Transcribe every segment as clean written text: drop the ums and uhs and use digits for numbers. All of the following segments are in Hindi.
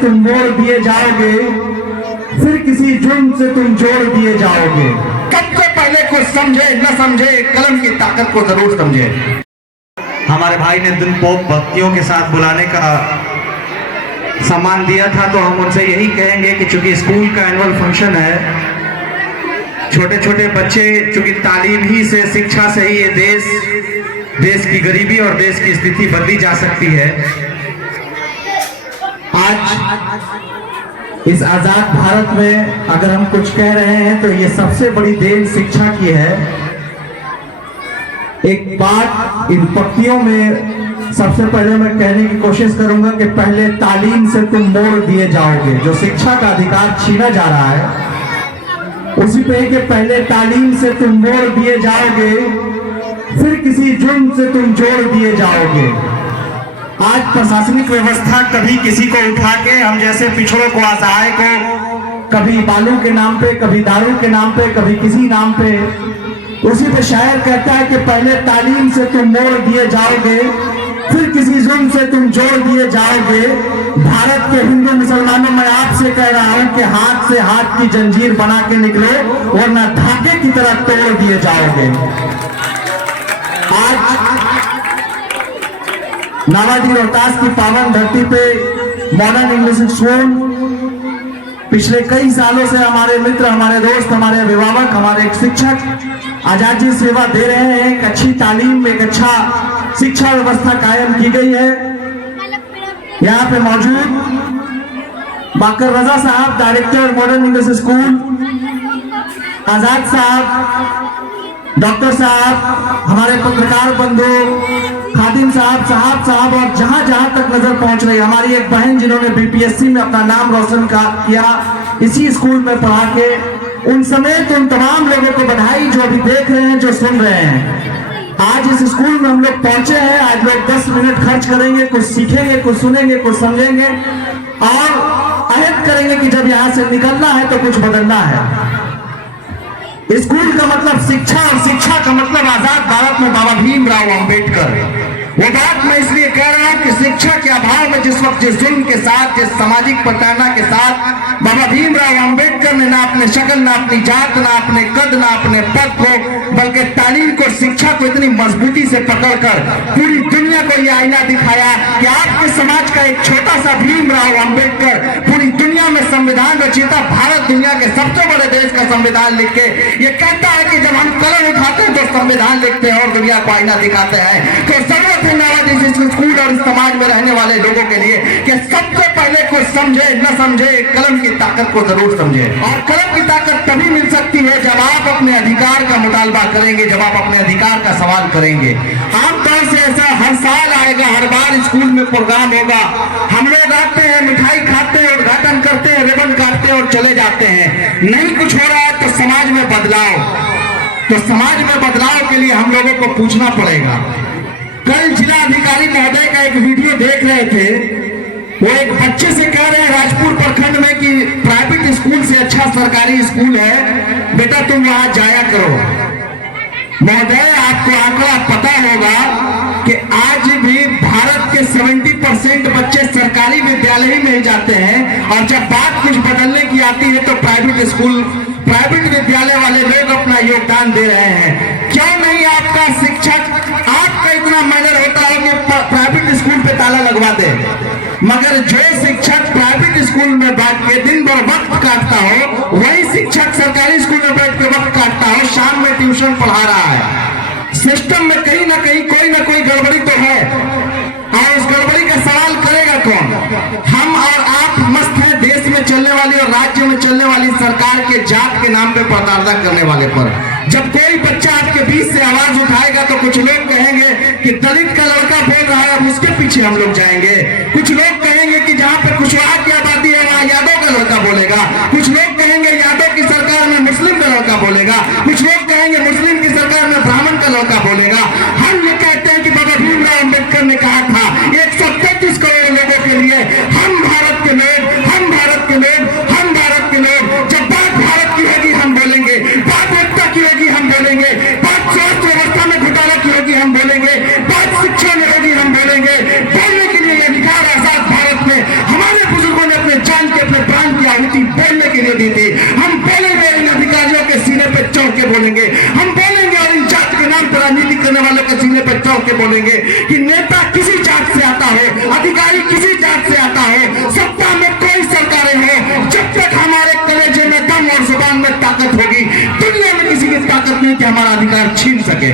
तुम मोड़ दिए जाओगे, फिर किसी जुर्म से तुम जोड़ दिए जाओगे। सबसे पहले कुछ समझे न समझे, कलम की ताकत को जरूर समझे। हमारे भाई ने दिन पोप भक्तियों के साथ बुलाने का सम्मान दिया था, तो हम उनसे यही कहेंगे कि चूंकि स्कूल का एनुअल फंक्शन है, छोटे छोटे बच्चे, चूंकि तालीम ही से, शिक्षा से ही ये देश की गरीबी और देश की स्थिति बदली जा सकती है। आज इस आजाद भारत में अगर हम कुछ कह रहे हैं तो ये सबसे बड़ी देन शिक्षा की है। एक बात इन पंक्तियों में सबसे पहले मैं कहने की कोशिश करूंगा कि पहले तालीम से तुम मोड़ दिए जाओगे। जो शिक्षा का अधिकार छीना जा रहा है, उसी पे कि पहले तालीम से तुम मोड़ दिए जाओगे, फिर किसी जुर्म से तुम जोड़ दिए जाओगे। आज प्रशासनिक व्यवस्था कभी किसी को उठा के, हम जैसे पिछड़ों को, असहाय को, कभी बालू के नाम पे, कभी दारू के नाम पे, कभी किसी नाम पे, उसी पे शायर कहता है कि पहले तालीम से तुम मोड़ दिए जाओगे, फिर किसी जुर्म से तुम जोड़ दिए जाओगे। भारत के हिंदू मुसलमानों, मैं आपसे कह रहा हूं कि हाथ से हाथ की जंजीर बना के निकलो, वरना धागे की तरह तोड़ दिए जाओगे। आज नावाडी रोहतास की पावन धरती पे मॉडर्न इंग्लिश स्कूल पिछले कई सालों से हमारे मित्र, हमारे दोस्त, हमारे अभिभावक, हमारे एक शिक्षक आजादी सेवा दे रहे हैं। एक अच्छी तालीम, एक अच्छा शिक्षा व्यवस्था कायम की गई है। यहाँ पे मौजूद बाकर रजा साहब, डायरेक्टर मॉडर्न इंग्लिश स्कूल, आजाद साहब, डॉक्टर साहब, हमारे पत्रकार बंधु, खादिम साहब और जहां जहां तक नजर पहुंच रही, हमारी एक बहन जिन्होंने बीपीएससी में अपना नाम रोशन किया इसी स्कूल में पढ़ा के, उन समेत उन तमाम लोगों को बधाई जो अभी देख रहे हैं, जो सुन रहे हैं। आज इस स्कूल में हम लोग पहुंचे हैं। आज लोग 10 मिनट खर्च करेंगे, कुछ सीखेंगे, कुछ सुनेंगे, कुछ समझेंगे और अहद करेंगे कि जब यहां से निकलना है तो कुछ बदलना है। स्कूल का मतलब शिक्षा और शिक्षा का मतलब आजाद भारत में बाबा भीमराव अंबेडकर। वो बात मैं इसलिए कह रहा हूं कि शिक्षा के अभाव में जिस वक्त जिस जुल्म के साथ, जिस सामाजिक प्रताड़ना के साथ बाबा भीमराव अंबेडकर ने ना अपने शक्ल, ना अपनी जात, ना अपने कद, ना अपने पद को, बल्कि तालीम को, शिक्षा को इतनी मजबूती से पकड़कर पूरी दुनिया को यह आईना दिखाया कि आपके समाज का एक छोटा सा भीमराव अंबेडकर पूरी दुनिया में संविधान रचयिता, भारत दुनिया के सबसे बड़े देश का संविधान लिख के ये कहता है कि जब हम कलम उठाते हैं तो संविधान लिखते हैं और दुनिया को आईना दिखाते हैं। तो जरूरत है नाराज इस स्कूल और इस समाज में रहने वाले लोगों के लिए कि सबसे पहले कुछ समझे न समझे, कलम की ताकत को जरूर समझे। और कलम की ताकत तभी मिल सकती है जब आप अपने अधिकार का मुतालबा करेंगे, जब आप अपने अधिकार का सवाल करेंगे। आमतौर से ऐसा हर साल आएगा, हर बार स्कूल में प्रोग्राम होगा, हम लोग आते हैं, मिठाई खाते हैं, उद्घाटन करते हैं, रिबन काटते हैं और चले जाते हैं। नहीं कुछ हो रहा है तो समाज में बदलाव, तो समाज में बदलाव के लिए हम लोगों को पूछना पड़ेगा। कल जिला अधिकारी महोदय का एक वीडियो देख रहे थे, वो एक बच्चे से कह रहे हैं राजपुर प्रखंड में कि प्राइवेट स्कूल से अच्छा सरकारी स्कूल है, बेटा तुम वहां जाया करो। महोदय, आपको आंकड़ा पता होगा कि आज भी भारत के 70% बच्चे सरकारी विद्यालय ही नहीं जाते हैं, और जब बात कुछ बदलने की आती है तो प्राइवेट स्कूल, प्राइवेट विद्यालय वाले लोग अपना योगदान दे रहे हैं। क्यों नहीं आपका शिक्षक, आपका इतना मैनर होता है कि प्राइवेट स्कूल पे ताला लगवा दे, मगर जो शिक्षक प्राइवेट स्कूल में बैठ के दिन भर वक्त काटता हो, वही शिक्षक सरकारी स्कूल में बैठ के वक्त काटता हो, शाम में ट्यूशन पढ़ा रहा है। सिस्टम में कहीं ना कहीं कोई ना कोई गड़बड़ी तो है, और उस गड़बड़ी का सवाल करेगा कौन? हम और आप मस्त हैं देश में चलने वाली और राज्य में चलने वाली सरकार के जात के नाम पे प्रताड़ना करने वाले पर। जब कोई बच्चा आपके बीच से आवाज उठाएगा तो कुछ लोग कहेंगे कि दलित का लड़का बोल रहा है, अब उसके पीछे हम लोग जाएंगे। कुछ लोग कहेंगे कि जहां पर कुशवाहा की आबादी है वहां यादव का लड़का बोलेगा। कुछ लोग कहेंगे यादव की सरकार में मुस्लिम का लड़का बोलेगा। कुछ लोग कहेंगे मुस्लिम की सरकार में ब्राह्मण का लड़का बोलेगा। हम ये कहते हैं कि बाबा भीमराव अंबेडकर ने कहा था 133 करोड़ लोगों के लिए, हम भारत के लोग, हम भारत के लोग, हम भारत के लोग। जब बात भारत की होगी हम बोलेंगे, बात एकता की होगी हम बोलेंगे, बात स्वास्थ्य व्यवस्था में घोटाला की होगी हम बोलेंगे, बात शिक्षा में होगी हम बोलेंगे। बोलने के लिए अधिकार आजाद भारत बोलने के लिए दी थी। हम बोलेंगे, इन अधिकारियों के सीने पे चढ़ के बोलेंगे। हम बोलेंगे और इन जात के नाम पर राजनीति करने वालों के सीने पे चढ़ के बोलेंगे कि नेता किसी जात से आता हो, अधिकारी किसी जात से आता हो, सत्ता में कोई सरकारें हो, जब तक हमारे कलेजे में दम और जुबान में ताकत होगी, दुनिया में किसी की ताकत नहीं कि हमारा अधिकार छीन सके।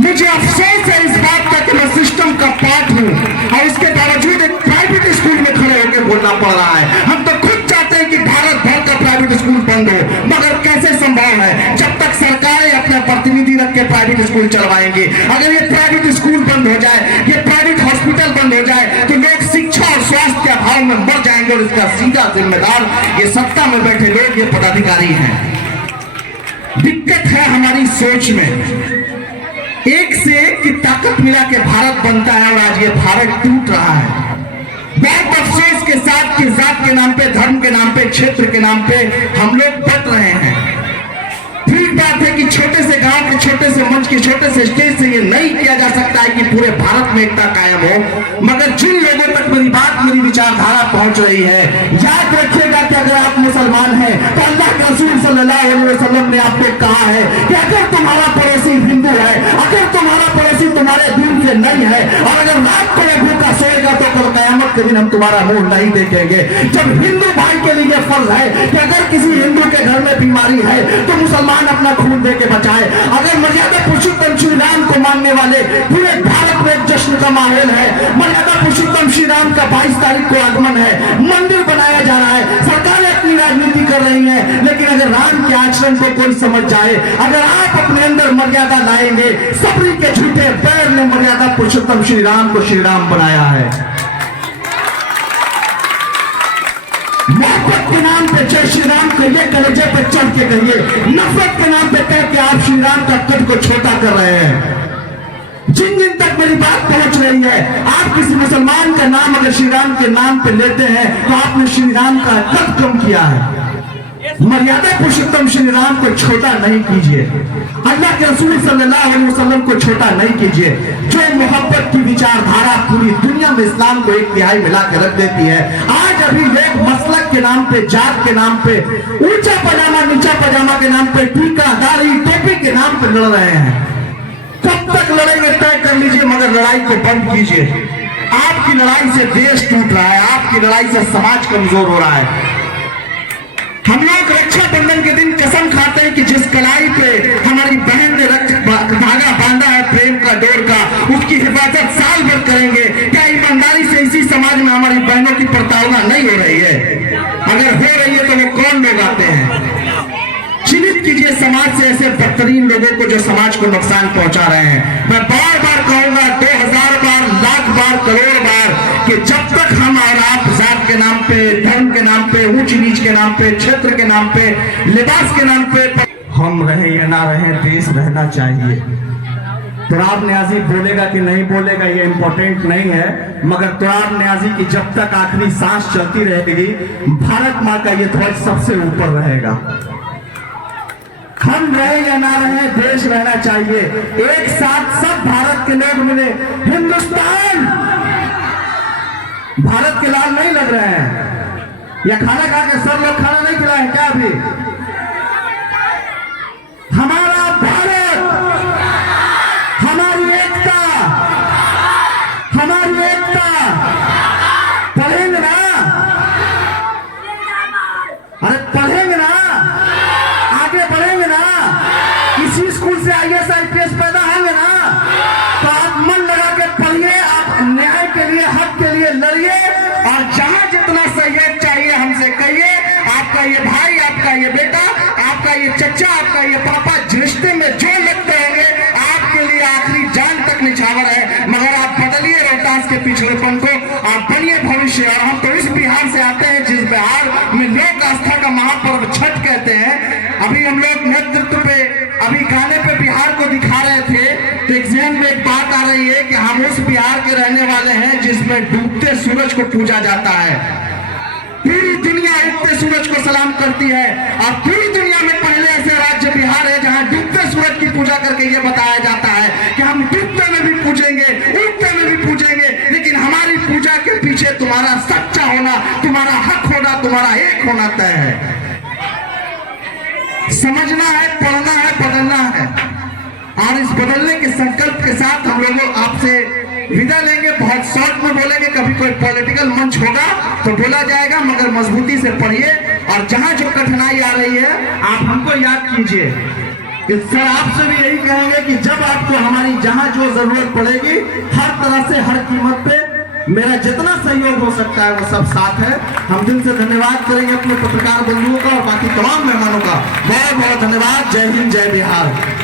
मुझे अफसोस है इस बात का कि मैं सिस्टम का पार्ट हूं और इसके बावजूद एक प्राइवेट स्कूल में खड़े होकर बोलना पड़ रहा है। हम तो खुद चाहते हैं कि भारत भर का प्राइवेट स्कूल बंद हो, मगर कैसे संभव है जब तक सरकारें अपने प्रतिनिधि रख के प्राइवेट स्कूल चलवाएंगे। अगर ये प्राइवेट स्कूल बंद हो जाए, ये प्राइवेट हॉस्पिटल बंद हो जाए, तो लोग शिक्षा और स्वास्थ्य के अभाव में मर जाएंगे और इसका सीधा जिम्मेदार ये सत्ता में बैठे लोग, ये पदाधिकारी हैं। दिक्कत है हमारी सोच में। एक से एक की ताकत मिला के भारत बनता है और आज ये भारत टूट रहा है। बहुत अफसोस के साथ कि जात के नाम पे, धर्म के नाम पे, क्षेत्र के नाम पे हम लोग बट रहे हैं। ठीक बात है कि छोटे से गांव के छोटे से मंच के छोटे से स्टेज से ये नहीं किया जा सकता है कि पूरे भारत में एकता कायम हो, मगर जिन लोगों तक मेरी बात, मेरी विचारधारा पहुंच रही है, याद रखिएगा कि अगर आप मुसलमान हैं तो अल्लाह के रसूल सल्लल्लाहु अलैहि वसल्लम ने आपको कहा है कि अगर तुम्हारा पड़ोसी हिंदू है, अगर तुम्हारा पड़ोसी तुम्हारे दीन से नहीं है और अगर रात को भूखा सोएगा तो कल कयामत के दिन हम तुम्हारा मुंह नहीं देखेंगे। जब हिंदू भाई के लिए फर्ज है कि अगर किसी हिंदू के घर में बीमारी है तो मुसलमान अपना खून दे के बचाए। अगर मर्यादा पुरुषोत्तम श्री राम को मानने वाले पूरे भारत में जश्न का माहौल है, मर्यादा पुरुषोत्तम श्री राम का 22 तारीख को आगमन है, मंदिर बनाया जा रहा है, सरकारें अपनी राजनीति कर रही हैं, लेकिन अगर राम के आचरण को कोई समझ जाए, अगर आप अपने अंदर मर्यादा लाएंगे, सबरी के झूठे पैर ने मर्यादा पुरुषोत्तम श्री राम को श्री राम बनाया है। मोहब्बत के नाम पे जय श्री राम कहिए, कलेजे पे चढ़ के कहिए, नफरत के नाम पे कह के आप श्री राम का कद को छोटा कर रहे हैं। जिन जिन तक मेरी बात पहुंच रही है, आप किसी मुसलमान का नाम अगर श्री राम के नाम पे लेते हैं तो आपने श्री राम का कद कम किया है। मर्यादा पुरुषोत्तम श्री राम को छोटा नहीं कीजिए, अल्लाह के रसूल सल्लल्लाहु अलैहि वसल्लम को छोटा नहीं कीजिए। जो मोहब्बत की विचारधारा पूरी दुनिया में इस्लाम को एक तिहाई मिला कर रख देती है, आज अभी लोग मसलक के नाम पे, जात के नाम पे, ऊंचा पजामा नीचा पजामा के नाम पे, टीका दाढ़ी टोपी के नाम पे लड़ रहे हैं। कब तक लड़ेंगे तय कर लीजिए, मगर लड़ाई को बंद कीजिए। आपकी लड़ाई से देश टूट रहा है, आपकी लड़ाई से समाज कमजोर हो रहा है। हम लोग रक्षाबंधन के दिन कसम खाते हैं कि जिस कलाई पे हमारी बहन ने धागा बांधा है प्रेम का, डोर का, उसकी हिफाजत साल भर करेंगे। क्या ईमानदारी से इसी समाज में हमारी बहनों की प्रताड़ना नहीं हो रही है? अगर हो रही है तो वो कौन लोग आते हैं? चिन्हित कीजिए समाज से ऐसे बदतरीन लोगों को जो समाज को नुकसान पहुंचा रहे हैं। मैं बार बार कहूंगा, 2000 बार, लाख बार, करोड़ बार, कि जब तक हम और आप जात के नाम पे, धर्म के नाम पे, ऊंच नीच के नाम पे, क्षेत्र के नाम पे, लिबास के नाम पे हम रहे या ना रहे, देश रहना चाहिए। तुराब न्याजी बोलेगा कि नहीं बोलेगा ये इंपॉर्टेंट नहीं है, मगर तुराब न्याजी की जब तक आखिरी सांस चलती रहेगी, भारत माँ का ये ध्वज सबसे ऊपर रहेगा। हम रहे या ना रहे, देश रहना चाहिए। एक साथ सब भारत के लोग मिले, हिंदुस्तान। भारत के लाल नहीं लग रहे हैं या खाना खा के सब लोग खाना नहीं खिलाए क्या? अभी हमारा भारत, हमारी एकता, हमारी एकता। पढ़ेंगे ना? अरे पढ़ेंगे ना, आगे बढ़ेंगे ना, इसी स्कूल से IAS IPS पैदा होंगे ना, तो आप मन लगा के पढ़िए, आप न्याय के लिए, हक के लिए लड़िए, और जहां जितना सहयोग चाहिए हमसे कहिए। आपका ये भाई, आपका ये बेटा, आपका ये चचा, आपका ये पापा, रिश्ते में जो लगते होंगे, आपके लिए आखिरी जान तक निछावर है। मगर आप बदलिए रोहतास के पिछड़ेपन को, आप बनिए भविष्य। और हम तो इस बिहार से आते हैं जिस बिहार में लोक आस्था का महापर्व छठ कहते हैं। अभी हम लोग नेतृत्व पे, अभी गाने पे बिहार को दिखा रहे थे, तो एक जहन में एक बात आ रही है कि हम उस बिहार के रहने वाले हैं जिसमें डूबते सूरज को पूजा जाता है। पूरी दुनिया उगते सूरज को सलाम करती है, और पूरी दुनिया में पहले ऐसे राज्य बिहार है जहां डूबते सूरज की पूजा करके ये बताया जाता है कि हम डूबते में भी पूजेंगे, उगते में भी पूजेंगे, लेकिन हमारी पूजा के पीछे तुम्हारा सच्चा होना, तुम्हारा हक होना, तुम्हारा एक होना तय है। समझना है, पढ़ना है, बदलना है। और इस बदलने के संकल्प के साथ हम लोग आपसे विदा लेंगे। बहुत शॉर्ट में बोलेंगे, कभी कोई पॉलिटिकल मंच होगा तो बोला जाएगा, मगर मजबूती से पढ़िए। और जहां जो कठिनाई आ रही है आप हमको याद कीजिए कि सर आपसे भी यही कहेंगे कि जब आपको हमारी जहां जो जरूरत पड़ेगी, हर तरह से, हर कीमत पे मेरा जितना सहयोग हो सकता है वो सब साथ है। हम दिल से धन्यवाद करेंगे अपने पत्रकार बंधुओं का और बाकी तमाम मेहमानों का। बहुत बहुत धन्यवाद। जय हिंद, जय बिहार।